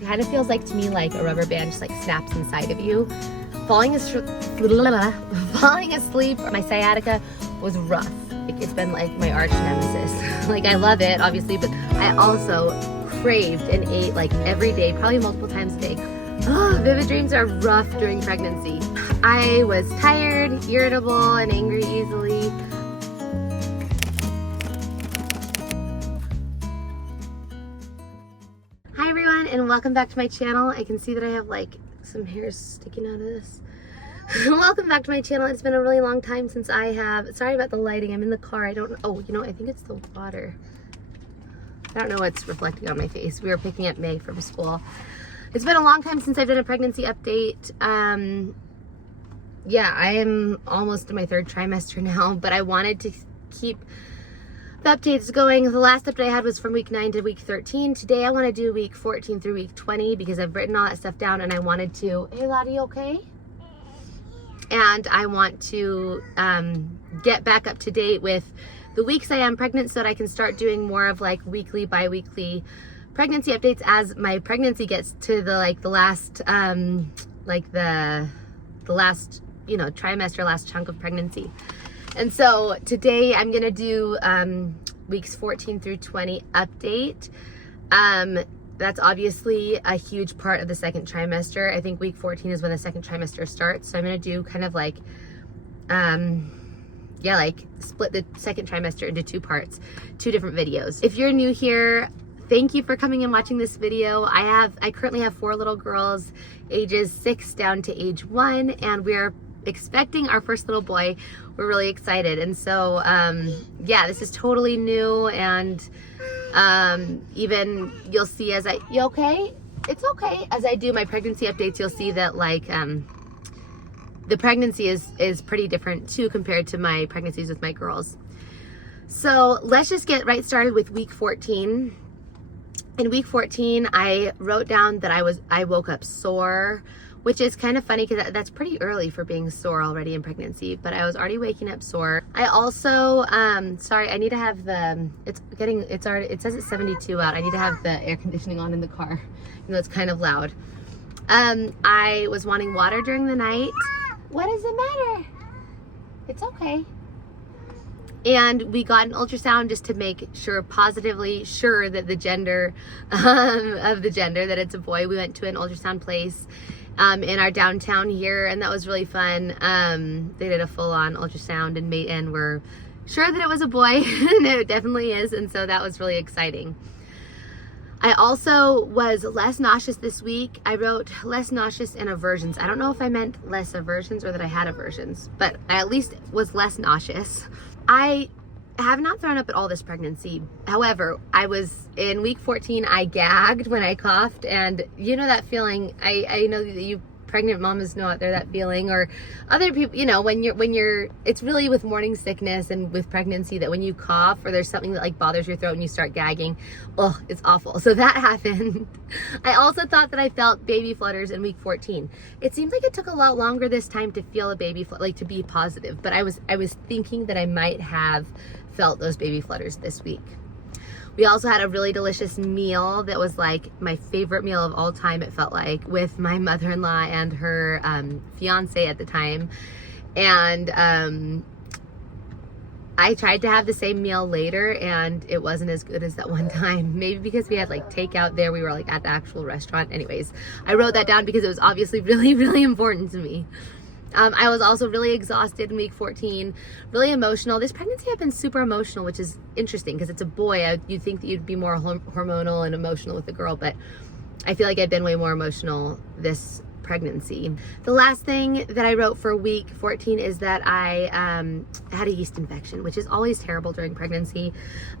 It kind of feels like to me like a rubber band just like snaps inside of you. Falling asleep, my sciatica was rough. It's been like my arch nemesis. Like, I love it, obviously, but I also craved and ate like every day, probably multiple times a day. Oh, vivid dreams are rough during pregnancy. I was tired, irritable, and angry easily. Hi everyone, and welcome back to my channel. I can see that I have like some hairs sticking out of this. Welcome back to my channel. It's been a really long time since I have, sorry about the lighting, I'm in the car. I don't, oh, you know, I think it's the water. I don't know what's reflecting on my face. We were picking up May from school. It's been a long time since I've done a pregnancy update. Yeah, I am almost in my third trimester now, but I wanted to keep the updates going. The last update I had was from week 9 to week 13. Today I want to do week 14 through week 20 because I've written all that stuff down and I wanted to, hey Lottie, you okay? And I want to get back up to date with the weeks I am pregnant so that I can start doing more of like weekly, bi-weekly pregnancy updates as my pregnancy gets to the last you know, trimester, last chunk of pregnancy. And so today I'm gonna do weeks 14 through 20 update. That's obviously a huge part of the second trimester. I think week 14 is when the second trimester starts. So I'm gonna do kind of like, yeah, like split the second trimester into 2 parts, 2 different videos. If you're new here, thank you for coming and watching this video. I currently have 4 little girls, ages 6 down to age 1, and we are expecting our first little boy. We're really excited. And so, yeah, this is totally new, and even you'll see as you okay? It's okay. As I do my pregnancy updates, you'll see that like, the pregnancy is pretty different too compared to my pregnancies with my girls. So let's just get right started with week 14. In week 14, I wrote down that I woke up sore, which is kind of funny because that's pretty early for being sore already in pregnancy, but I was already waking up sore. I also, sorry, I need to have it says it's 72 out. I need to have the air conditioning on in the car. You know, it's kind of loud. I was wanting water during the night. What is the matter? It's okay. And we got an ultrasound just to make sure, positively sure that the gender, that it's a boy. We went to an ultrasound place in our downtown here, and that was really fun. They did a full-on ultrasound and were sure that it was a boy, and it definitely is, and so that was really exciting. I also was less nauseous this week. I wrote less nauseous and aversions. I don't know if I meant less aversions or that I had aversions, but I at least was less nauseous. I have not thrown up at all this pregnancy. However, I was in week 14, I gagged when I coughed, and you know that feeling. I know that you pregnant mamas know out there that feeling, or other people, you know, when you're it's really with morning sickness and with pregnancy that when you cough or there's something that like bothers your throat and you start gagging, oh, it's awful. So that happened. I also thought that I felt baby flutters in week 14. It seems like it took a lot longer this time to feel a baby like to be positive, but I was thinking that I might have felt those baby flutters this week. We also had a really delicious meal that was like my favorite meal of all time, it felt like, with my mother-in-law and her fiance at the time. And I tried to have the same meal later and it wasn't as good as that one time. Maybe because we had like takeout there, we were like at the actual restaurant. Anyways, I wrote that down because it was obviously really, really important to me. I was also really exhausted in week 14, really emotional. This pregnancy I've been super emotional, which is interesting because it's a boy. You'd think that you'd be more hormonal and emotional with a girl, but I feel like I've been way more emotional this pregnancy. The last thing that I wrote for week 14 is that I had a yeast infection, which is always terrible during pregnancy.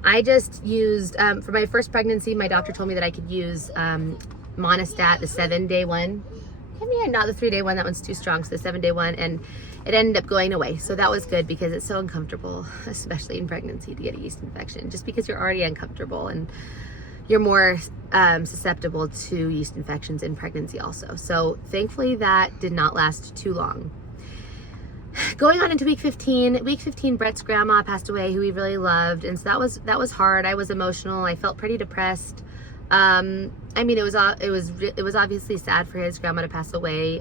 I just used, for my first pregnancy, my doctor told me that I could use Monistat, the 7-day one. Come here, not the 3-day one, that one's too strong, so the 7-day one, and it ended up going away. So that was good because it's so uncomfortable, especially in pregnancy, to get a yeast infection, just because you're already uncomfortable and you're more susceptible to yeast infections in pregnancy also. So thankfully that did not last too long. Going on into week 15, Brett's grandma passed away, who we really loved, and so that was hard. I was emotional. I felt pretty depressed. I mean, it was obviously sad for his grandma to pass away,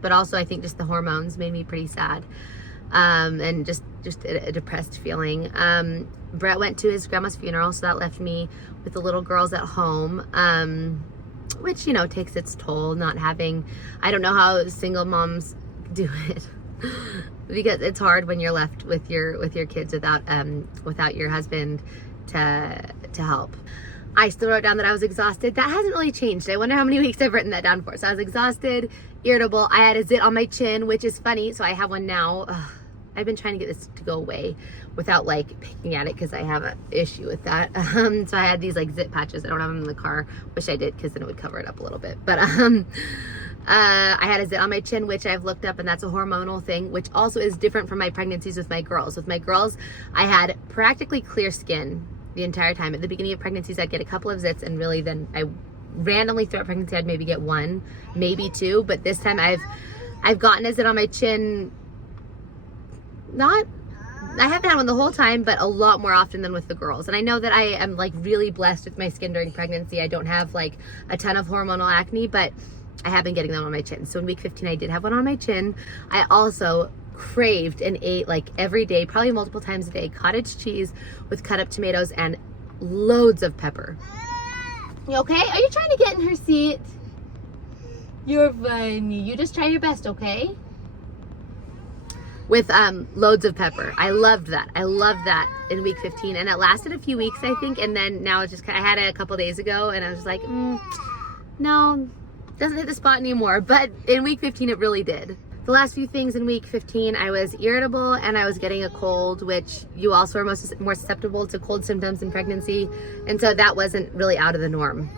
but also I think just the hormones made me pretty sad, and just a depressed feeling. Brett went to his grandma's funeral, so that left me with the little girls at home, which, you know, takes its toll not having. I don't know how single moms do it. Because it's hard when you're left with your kids without your husband to help. I still wrote down that I was exhausted. That hasn't really changed. I wonder how many weeks I've written that down for. So I was exhausted, irritable. I had a zit on my chin, which is funny. So I have one now. Ugh, I've been trying to get this to go away without like picking at it because I have an issue with that. So I had these like zit patches. I don't have them in the car. Wish I did, because then it would cover it up a little bit. But I had a zit on my chin, which I've looked up, and that's a hormonal thing, which also is different from my pregnancies with my girls. With my girls, I had practically clear skin the entire time. At the beginning of pregnancies, I'd get a couple of zits, and really then I randomly throughout pregnancy, I'd maybe get one, maybe two. But this time I've gotten a zit on my chin. I haven't had one the whole time, but a lot more often than with the girls. And I know that I am like really blessed with my skin during pregnancy. I don't have like a ton of hormonal acne, but I have been getting them on my chin. So in week 15, I did have one on my chin. I also craved and ate like every day, probably multiple times a day, cottage cheese with cut up tomatoes and loads of pepper. You okay? Are you trying to get in her seat? You're funny. You just try your best, okay? With loads of pepper. I loved that. I loved that in week 15, and it lasted a few weeks, I think, and then now it's just I had it a couple days ago, and I was just like, no, doesn't hit the spot anymore. But in week 15, it really did. The last few things in week 15, I was irritable and I was getting a cold, which you also are more susceptible to cold symptoms in pregnancy. And so that wasn't really out of the norm.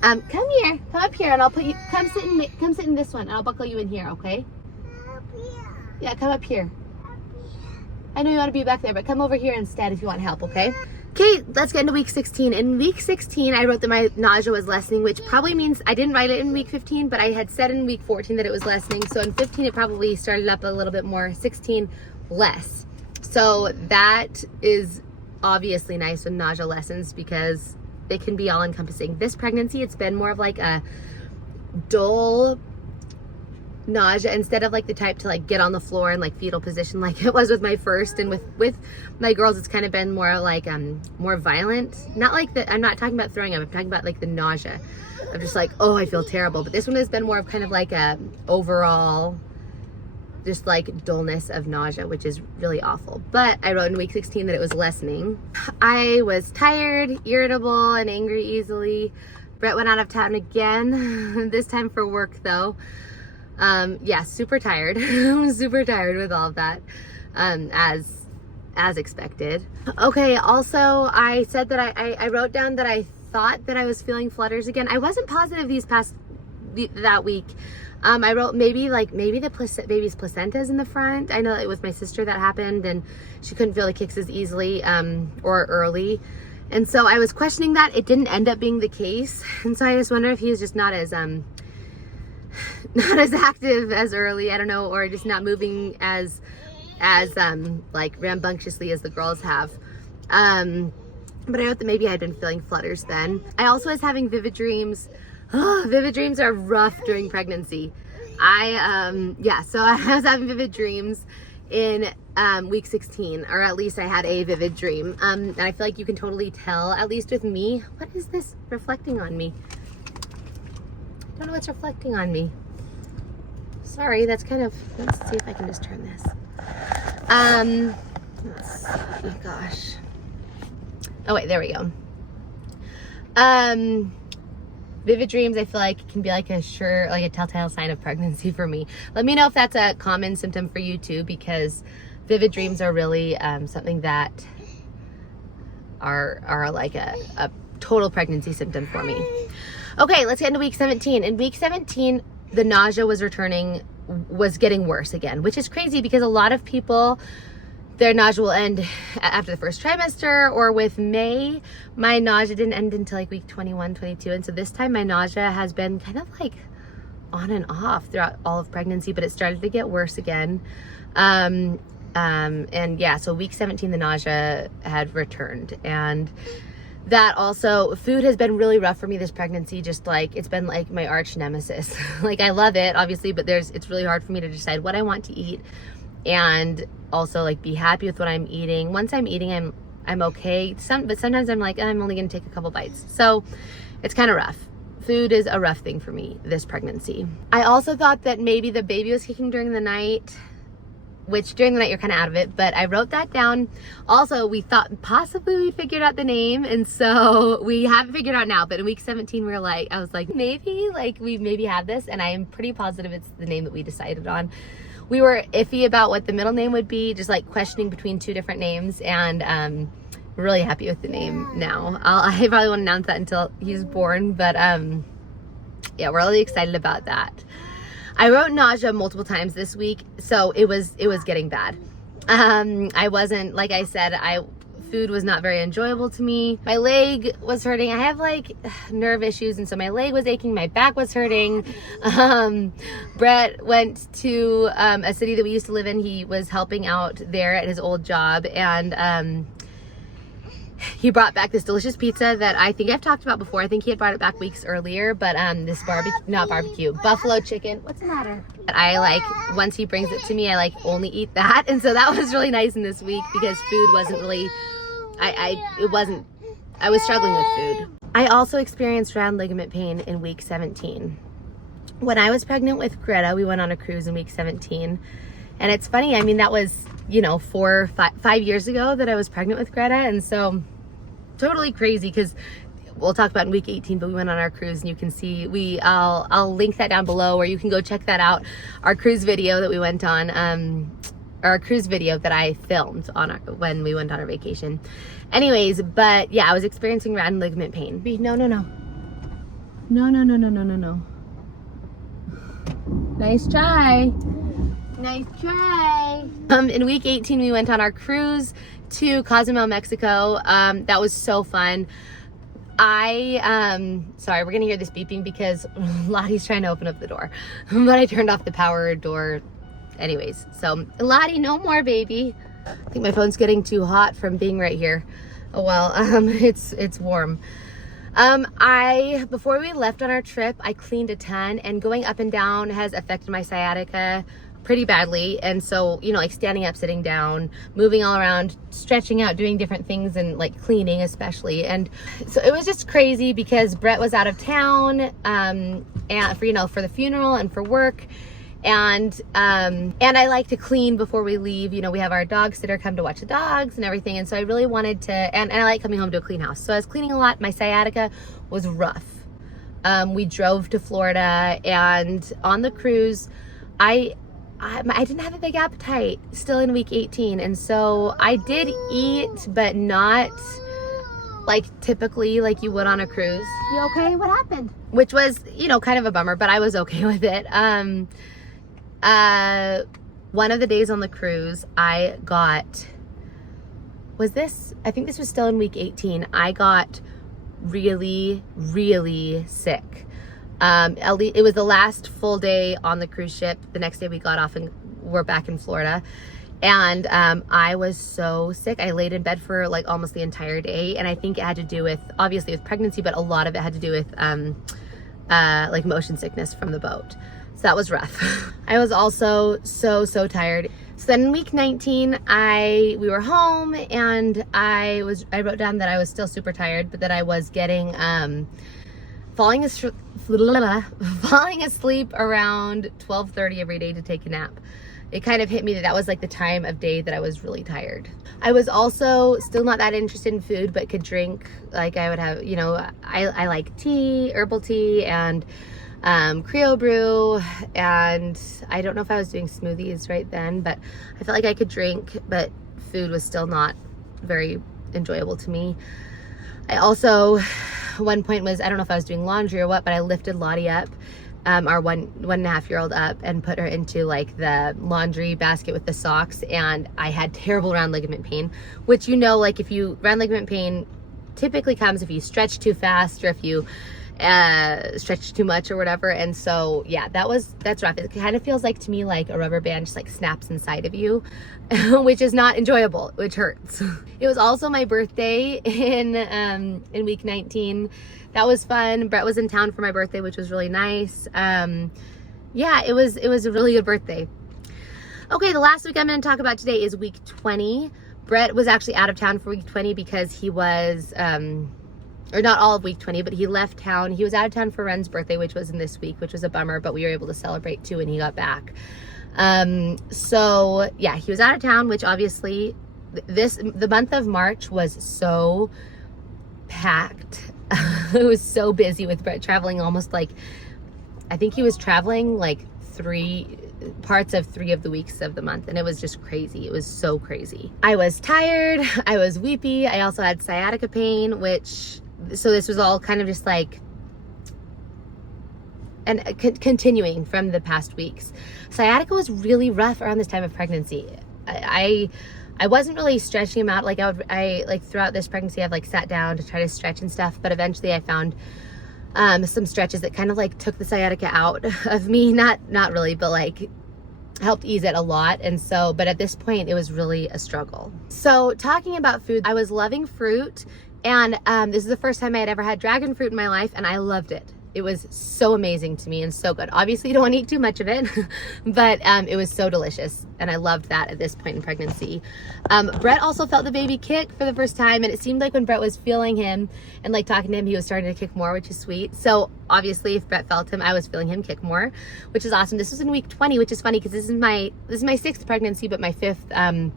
Come here, come up here, and I'll put you, come sit in this one, and I'll buckle you in here, okay? Yeah, come up here. I know you want to be back there, but come over here instead if you want help, okay? Okay, let's get into week 16. In week 16, I wrote that my nausea was lessening, which probably means I didn't write it in week 15, but I had said in week 14 that it was lessening. So in 15, it probably started up a little bit more. 16, less. So that is obviously nice when nausea lessens, because it can be all encompassing. This pregnancy, it's been more of like a dull nausea instead of like the type to like get on the floor in like fetal position like it was with my first. And with my girls, it's kind of been more like more violent. Not like the, I'm not talking about throwing up, I'm talking about like the nausea of just like, oh, I feel terrible. But this one has been more of kind of like a overall just like dullness of nausea, which is really awful. But I wrote in week 16 that it was lessening. I was tired, irritable, and angry easily. Brett went out of town again, this time for work though. Yeah, super tired. Super tired with all of that, as expected. Okay, also I said that I wrote down that I thought that I was feeling flutters again. I wasn't positive that week. I wrote maybe the baby's placenta is in the front. I know that with my sister that happened, and she couldn't feel the kicks as easily or early. And so I was questioning that. It didn't end up being the case. And so I just wonder if he was just not as active as early, I don't know, or just not moving as like rambunctiously as the girls have. But I wrote that maybe I had been feeling flutters then. I also was having vivid dreams. Oh, vivid dreams are rough during pregnancy. So I was having vivid dreams in week 16, or at least I had a vivid dream. And I feel like you can totally tell, at least with me. What is this reflecting on me? I don't know what's reflecting on me. Sorry, that's kind of, let's see if I can just turn this. Let's see, gosh. Oh wait, there we go. Vivid dreams, I feel like can be like a telltale sign of pregnancy for me. Let me know if that's a common symptom for you too, because vivid dreams are really something that are like a total pregnancy symptom for me. Okay, let's get into week 17. In week 17, the nausea was getting worse again, which is crazy because a lot of people, their nausea will end after the first trimester, or with May, my nausea didn't end until like week 21, 22. And so this time my nausea has been kind of like on and off throughout all of pregnancy, but it started to get worse again. And yeah, so week 17, the nausea had returned. And that also, food has been really rough for me this pregnancy. Just like, it's been like my arch nemesis. Like, I love it, obviously, but it's really hard for me to decide what I want to eat, and also like be happy with what I'm eating. Once I'm eating, I'm okay. But sometimes I'm like, I'm only gonna take a couple bites. So it's kind of rough. Food is a rough thing for me this pregnancy. I also thought that maybe the baby was kicking during the night, which during the night you're kind of out of it, but I wrote that down. Also, we thought possibly we figured out the name, and so we haven't figured out now, but in week 17 we were like, I was like, maybe we maybe have this, and I am pretty positive it's the name that we decided on. We were iffy about what the middle name would be, just like questioning between two different names, and we're really happy with the name now. I probably won't announce that until he's born, but yeah, we're really excited about that. I wrote nausea multiple times this week, so it was getting bad. I wasn't, like I said, food was not very enjoyable to me. My leg was hurting. I have like nerve issues, and so my leg was aching, my back was hurting. Brett went to a city that we used to live in. He was helping out there at his old job, and he brought back this delicious pizza that I think I've talked about before. I think he had brought it back weeks earlier, but this buffalo chicken. What's the matter? I like, once he brings it to me, I like only eat that. And so that was really nice in this week, because food wasn't really, I was struggling with food. I also experienced round ligament pain in week 17. When I was pregnant with Greta, we went on a cruise in week 17. And it's funny, I mean, that was, 5 years ago that I was pregnant with Greta. And so totally crazy, because we'll talk about in week 18, but we went on our cruise, and you can see, I'll link that down below, or you can go check that out. Our cruise video that we went on, our cruise video that I filmed when we went on our vacation. Anyways, but yeah, I was experiencing round ligament pain. No. Nice try. Nice try. In week 18, we went on our cruise to Cozumel, Mexico. That was so fun. Sorry, we're gonna hear this beeping because Lottie's trying to open up the door, but I turned off the power door. Anyways, so Lottie, no more, baby. I think my phone's getting too hot from being right here. Oh well, it's warm. Before we left on our trip, I cleaned a ton, and going up and down has affected my sciatica pretty badly. And so, like standing up, sitting down, moving all around, stretching out, doing different things, and like cleaning especially. And so it was just crazy because Brett was out of town, and for the funeral and for work. And I like to clean before we leave. We have our dog sitter come to watch the dogs and everything. And so I really wanted to, and I like coming home to a clean house. So I was cleaning a lot. My sciatica was rough. We drove to Florida, and on the cruise, I didn't have a big appetite still in week 18. And so I did eat, but not like typically like you would on a cruise. You okay? What happened? Which was, kind of a bummer, but I was okay with it. One of the days on the cruise, I think this was still in week 18. I got really, really sick. It was the last full day on the cruise ship. The next day we got off and we're back in Florida. And I was so sick. I laid in bed for like almost the entire day. And I think it had to do with, obviously with pregnancy, but a lot of it had to do with like motion sickness from the boat. So that was rough. I was also so tired. So then in week 19, we were home, and I wrote down that I was still super tired, but that I was getting falling asleep around 12:30 every day to take a nap. It kind of hit me that was like the time of day that I was really tired. I was also still not that interested in food, but could drink. Like I would have, I like tea, herbal tea, and Creo brew, and I don't know if I was doing smoothies right then, but I felt like I could drink, but food was still not very enjoyable to me. I also, one point was, I don't know if I was doing laundry or what, but I lifted Lottie up, our one and a half year old up, and put her into like the laundry basket with the socks, and I had terrible round ligament pain, which round ligament pain typically comes if you stretch too fast, or if you stretched too much or whatever. And so yeah, that's rough. It kind of feels like to me like a rubber band just like snaps inside of you, which is not enjoyable, which hurts. It was also my birthday in week 19. That was fun. Brett was in town for my birthday, which was really nice. Yeah, it was a really good birthday. Okay, the last week I'm going to talk about today is week 20. Brett was actually out of town for week 20 because he was, or not all of week 20, but he left town. He was out of town for Ren's birthday, which was in this week, which was a bummer, but we were able to celebrate too when he got back. So yeah, he was out of town, which obviously the month of March was so packed. It was so busy with Brett traveling almost like, I think he was traveling like 3 parts of 3 of the weeks of the month, and it was just crazy. It was so crazy. I was tired, I was weepy, I also had sciatica pain, so this was all kind of just like continuing from the past weeks. Sciatica was really rough around this time of pregnancy. I wasn't really stretching them out. Like I like throughout this pregnancy, I've like sat down to try to stretch and stuff, but eventually I found some stretches that kind of like took the sciatica out of me. Not really, but like helped ease it a lot. And so, but at this point it was really a struggle. So talking about food, I was loving fruit, and this is the first time I had ever had dragon fruit in my life, and I loved it. It was so amazing to me and so good. Obviously you don't want to eat too much of it, but it was so delicious, and I loved that at this point in pregnancy. Brett also felt the baby kick for the first time, and it seemed like when Brett was feeling him and like talking to him, he was starting to kick more, which is sweet. So obviously if Brett felt him, I was feeling him kick more, which is awesome. This was in week 20, which is funny because this is my 6th pregnancy, but my 5th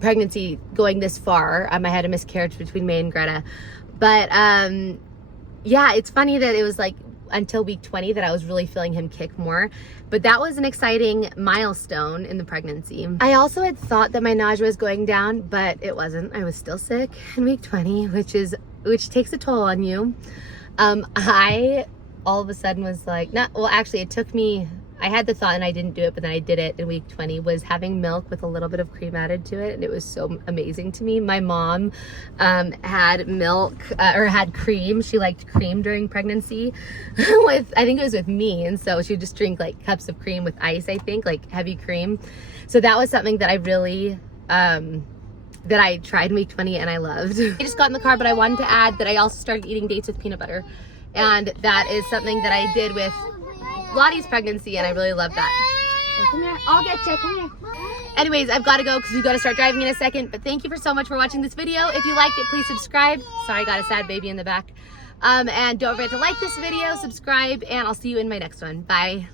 pregnancy going this far. I had a miscarriage between May and Greta, but yeah, it's funny that it was like until week 20 that I was really feeling him kick more, but that was an exciting milestone in the pregnancy. I also had thought that my nausea was going down, but it wasn't. I was still sick in week 20, which takes a toll on you. I all of a sudden was like, actually it took me, I had the thought and I didn't do it, but then I did it in week 20, was having milk with a little bit of cream added to it. And it was so amazing to me. My mom had milk or had cream. She liked cream during pregnancy I think it was with me. And so she would just drink like cups of cream with ice, I think, like heavy cream. So that was something that I really, that I tried in week 20 and I loved. I just got in the car, but I wanted to add that I also started eating dates with peanut butter. And that is something that I did with Lottie's pregnancy, and I really love that. Come here, I'll get you, come here. Anyways, I've got to go because we've got to start driving in a second, but thank you so much for watching this video. If you liked it, please subscribe. Sorry, I got a sad baby in the back. And don't forget to like this video, subscribe, and I'll see you in my next one. Bye.